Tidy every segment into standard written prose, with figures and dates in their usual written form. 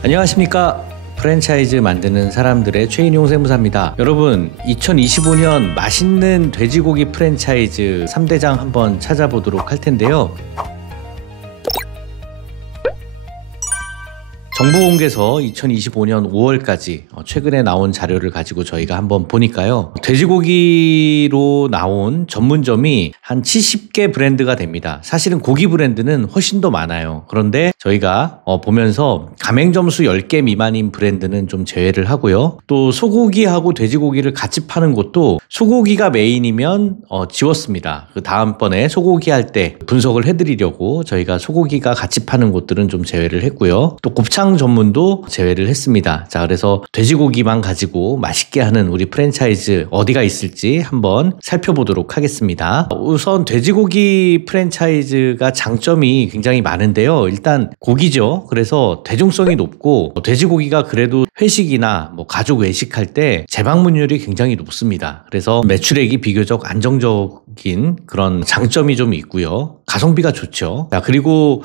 안녕하십니까. 프랜차이즈 만드는 사람들의 최인용 세무사입니다. 여러분, 2025년 맛있는 돼지고기 프랜차이즈 3대장 한번 찾아보도록 할 텐데요. 정보공개서 2025년 5월까지 최근에 나온 자료를 가지고 저희가 한번 보니까요, 돼지고기로 나온 전문점이 한 70개 브랜드가 됩니다. 사실은 고기 브랜드는 훨씬 더 많아요. 그런데 저희가 보면서 가맹점수 10개 미만인 브랜드는 좀 제외를 하고요, 또 소고기하고 돼지고기를 같이 파는 곳도 소고기가 메인이면 지웠습니다. 그 다음번에 소고기 할 때 분석을 해드리려고 저희가 소고기가 같이 파는 곳들은 좀 제외를 했고요, 또 곱창 전문도 제외를 했습니다. 자, 그래서 돼지고기만 가지고 맛있게 하는 우리 프랜차이즈 어디가 있을지 한번 살펴보도록 하겠습니다. 우선 돼지고기 프랜차이즈가 장점이 굉장히 많은데요. 일단 고기죠. 그래서 대중성이 높고, 돼지고기가 그래도 회식이나 가족 외식할 때 재방문율이 굉장히 높습니다. 그래서 매출액이 비교적 안정적인 그런 장점이 좀 있고요. 가성비가 좋죠. 자, 그리고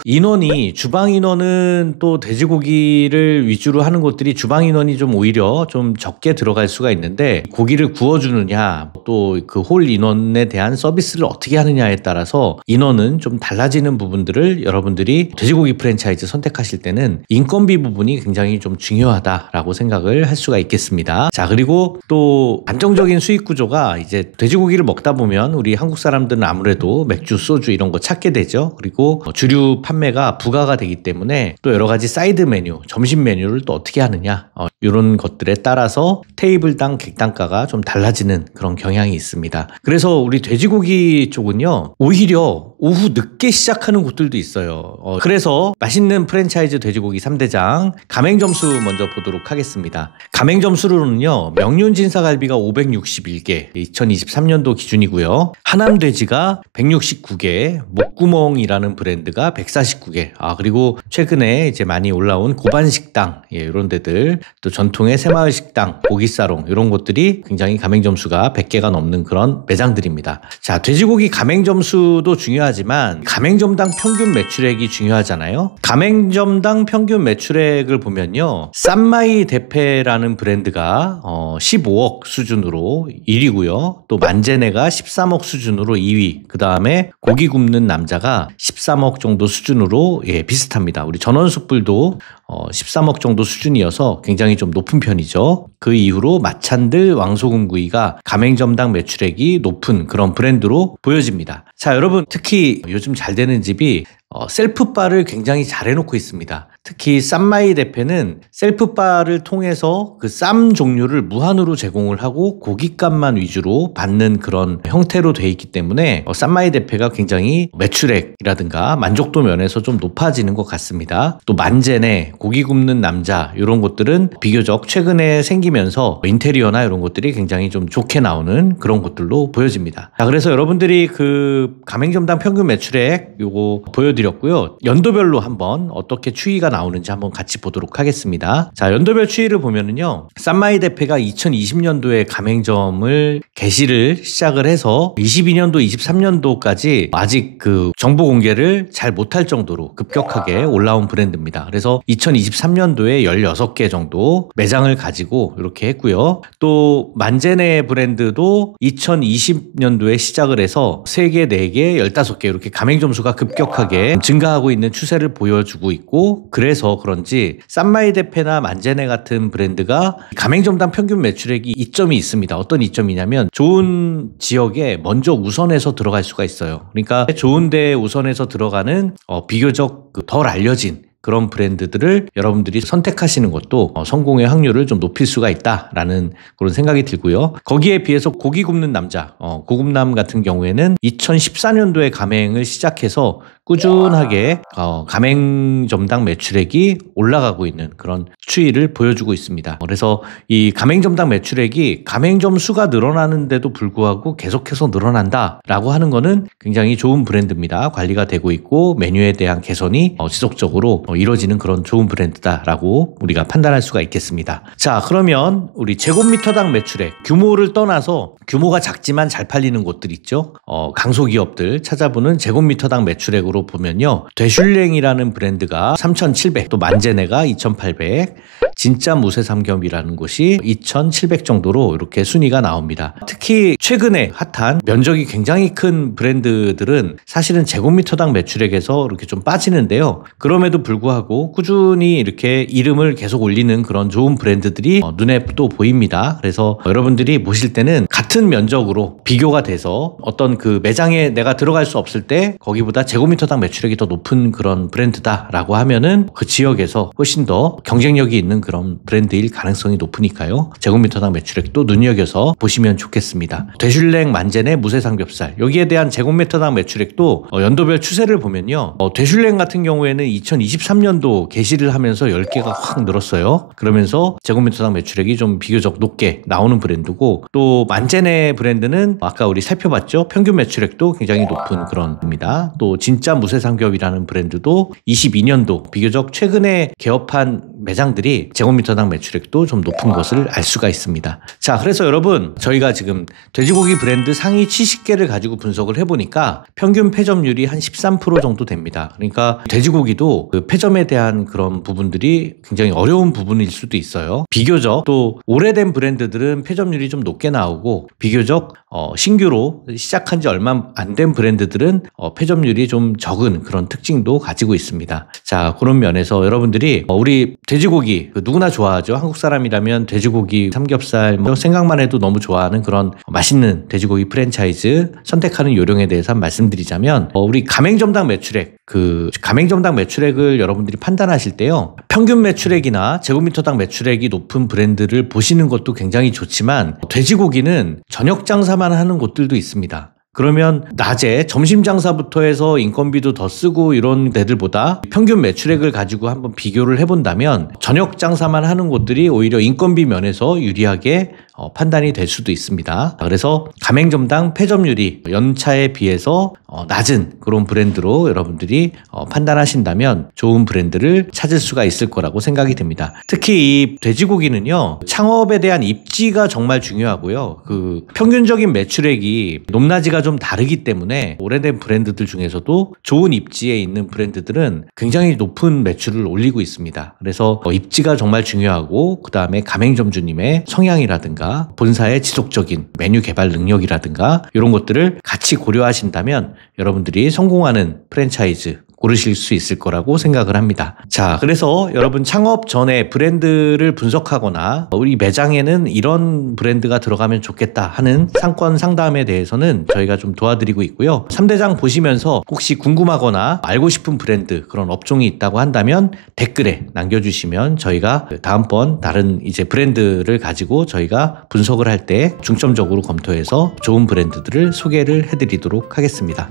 주방 인원은 또 돼지고기를 위주로 하는 곳들이 주방 인원이 좀 오히려 좀 적게 들어갈 수가 있는데, 고기를 구워주느냐, 또 그 홀 인원에 대한 서비스를 어떻게 하느냐에 따라서 인원은 좀 달라지는 부분들을 여러분들이 돼지고기 프랜차이즈 선택하실 때는 인건비 부분이 굉장히 좀 중요하다라고 생각을 할 수가 있겠습니다. 자, 그리고 또 안정적인 수익 구조가, 이제 돼지고기를 먹다 보면 우리 한국 사람들은 아무래도 맥주, 소주 이런 거 찾게 되죠. 그리고 주류 판매가 부가가 되기 때문에 또 여러 가지 사이드 메뉴, 점심 메뉴를 또 어떻게 하느냐, 이런 것들에 따라서 테이블당 객단가가 좀 달라지는 그런 경향이 있습니다. 그래서 우리 돼지고기 쪽은요, 오히려 오후 늦게 시작하는 곳들도 있어요. 그래서 맛있는 프랜차이즈 돼지고기 3대장 가맹점수 먼저 보도록 하겠습니다. 가맹점수로는요, 명륜진사갈비가 561개, 2023년도 기준이고요. 하남돼지가 169개, 목구멍이라는 브랜드가 149개, 그리고 최근에 이제 많이 올라온 고반식당, 이런 데들, 또 전통의 새마을식당, 고기사롱, 이런 곳들이 굉장히 가맹점수가 100개가 넘는 그런 매장들입니다. 자, 돼지고기 가맹점수도 중요하지만 가맹점당 평균 매출액이 중요하잖아요. 가맹점당 평균 매출액을 보면요, 쌈마이 대패라는 브랜드가 15억 수준으로 1위고요. 또 만제네가 13억 수준으로 2위. 그 다음에 고기 굽는 남자가 13억 정도 수준으로 비슷합니다. 우리 전원숯불도 13억 정도 수준이어서 굉장히 좀 높은 편이죠. 그 이후로 마찬들, 왕소금구이가 가맹점당 매출액이 높은 그런 브랜드로 보여집니다. 자, 여러분, 특히 요즘 잘 되는 집이 셀프바를 굉장히 잘 해놓고 있습니다. 특히 쌈마이 대패는 셀프바를 통해서 그 쌈 종류를 무한으로 제공을 하고 고깃값만 위주로 받는 그런 형태로 돼 있기 때문에 쌈마이 대패가 굉장히 매출액이라든가 만족도 면에서 좀 높아지는 것 같습니다. 또 만제네, 고기 굽는 남자, 이런 것들은 비교적 최근에 생기면서 인테리어나 이런 것들이 굉장히 좀 좋게 나오는 그런 것들로 보여집니다. 자, 그래서 여러분들이 그 가맹점당 평균 매출액 요거 보여드렸고요. 연도별로 한번 어떻게 추이가 나오는지 한번 같이 보도록 하겠습니다. 자, 연도별 추이를 보면은요, 쌈마이 대패가 2020년도에 가맹점을 개시를 시작을 해서 22년도, 23년도까지 아직 그 정보 공개를 잘 못할 정도로 급격하게 올라온 브랜드입니다. 그래서 2023년도에 16개 정도 매장을 가지고 이렇게 했고요. 또 만제네 브랜드도 2020년도에 시작을 해서 3개, 4개, 15개 이렇게 가맹점수가 급격하게 증가하고 있는 추세를 보여주고 있고, 그래서 그런지 쌈마이 대패나 만제네 같은 브랜드가 가맹점당 평균 매출액이 이점이 있습니다. 어떤 이점이냐면, 좋은 지역에 먼저 우선해서 들어갈 수가 있어요. 그러니까 좋은 데에 우선해서 들어가는 비교적 덜 알려진 그런 브랜드들을 여러분들이 선택하시는 것도 성공의 확률을 좀 높일 수가 있다라는 그런 생각이 들고요. 거기에 비해서 고기 굽는 남자, 고급남 같은 경우에는 2014년도에 가맹을 시작해서 꾸준하게 가맹점당 매출액이 올라가고 있는 그런 추이를 보여주고 있습니다. 그래서 이 가맹점당 매출액이 가맹점 수가 늘어나는데도 불구하고 계속해서 늘어난다라고 하는 거는 굉장히 좋은 브랜드입니다. 관리가 되고 있고 메뉴에 대한 개선이 지속적으로 이루어지는 그런 좋은 브랜드다라고 우리가 판단할 수가 있겠습니다. 자, 그러면 우리 제곱미터당 매출액, 규모를 떠나서 규모가 작지만 잘 팔리는 곳들 있죠. 강소기업들 찾아보는 제곱미터당 매출액으로 전체적으로 보면요. 되슐랭이라는 브랜드가 3,700, 또 만제네가 2,800, 진짜 무쇠삼겹이라는 곳이 2,700 정도로 이렇게 순위가 나옵니다. 특히 최근에 핫한 면적이 굉장히 큰 브랜드들은 사실은 제곱미터당 매출액에서 이렇게 좀 빠지는데요. 그럼에도 불구하고 꾸준히 이렇게 이름을 계속 올리는 그런 좋은 브랜드들이 눈에 또 보입니다. 그래서 여러분들이 보실 때는 같은 면적으로 비교가 돼서 어떤 그 매장에 내가 들어갈 수 없을 때 거기보다 제곱미터당 매출액이 더 높은 그런 브랜드다라고 하면은 그 지역에서 훨씬 더 경쟁력이 있는 그런 브랜드일 가능성이 높으니까요. 제곱미터당 매출액도 눈여겨서 보시면 좋겠습니다. 되슐랭 만제네 무쇠삼겹살, 여기에 대한 제곱미터당 매출액도 연도별 추세를 보면요. 되슐랭 같은 경우에는 2023년도 개시를 하면서 10개가 확 늘었어요. 그러면서 제곱미터당 매출액이 좀 비교적 높게 나오는 브랜드고, 또 만제네 브랜드는 아까 우리 살펴봤죠. 평균 매출액도 굉장히 높은 그런 겁니다. 또 진짜 무쇠삼겹이라는 브랜드도 22년도 비교적 최근에 개업한 매장들이 제곱미터당 매출액도 좀 높은 것을 알 수가 있습니다. 자, 그래서 여러분, 저희가 지금 돼지고기 브랜드 상위 70개를 가지고 분석을 해보니까 평균 폐점률이 한 13% 정도 됩니다. 그러니까 돼지고기도 그 폐점에 대한 그런 부분들이 굉장히 어려운 부분일 수도 있어요. 비교적 또 오래된 브랜드들은 폐점률이 좀 높게 나오고, 비교적 신규로 시작한 지 얼마 안 된 브랜드들은 폐점률이 좀 적은 그런 특징도 가지고 있습니다. 자, 그런 면에서 여러분들이 우리 돼지고기 누구나 좋아하죠. 한국 사람이라면 돼지고기, 삼겹살 생각만 해도 너무 좋아하는 그런 맛있는 돼지고기 프랜차이즈 선택하는 요령에 대해서 한번 말씀드리자면, 우리 가맹점당 매출액, 그 가맹점당 매출액을 여러분들이 판단하실 때요, 평균 매출액이나 제곱미터당 매출액이 높은 브랜드를 보시는 것도 굉장히 좋지만, 돼지고기는 저녁 장사만 하는 곳들도 있습니다. 그러면 낮에 점심 장사부터 해서 인건비도 더 쓰고 이런 데들보다 평균 매출액을 가지고 한번 비교를 해본다면 저녁 장사만 하는 곳들이 오히려 인건비 면에서 유리하게 판단이 될 수도 있습니다. 그래서 가맹점당 폐점률이 연차에 비해서 낮은 그런 브랜드로 여러분들이 판단하신다면 좋은 브랜드를 찾을 수가 있을 거라고 생각이 됩니다. 특히 이 돼지고기는요, 창업에 대한 입지가 정말 중요하고요. 그 평균적인 매출액이 높낮이가 좀 다르기 때문에 오래된 브랜드들 중에서도 좋은 입지에 있는 브랜드들은 굉장히 높은 매출을 올리고 있습니다. 그래서 입지가 정말 중요하고, 그 다음에 가맹점주님의 성향이라든가 본사의 지속적인 메뉴 개발 능력이라든가 이런 것들을 같이 고려하신다면 여러분들이 성공하는 프랜차이즈 고르실 수 있을 거라고 생각을 합니다. 자, 그래서 여러분 창업 전에 브랜드를 분석하거나 우리 매장에는 이런 브랜드가 들어가면 좋겠다 하는 상권 상담에 대해서는 저희가 좀 도와드리고 있고요. 3대장 보시면서 혹시 궁금하거나 알고 싶은 브랜드, 그런 업종이 있다고 한다면 댓글에 남겨주시면 저희가 다음번 다른 이제 브랜드를 가지고 저희가 분석을 할 때 중점적으로 검토해서 좋은 브랜드들을 소개를 해드리도록 하겠습니다.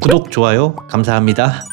구독, 좋아요 감사합니다.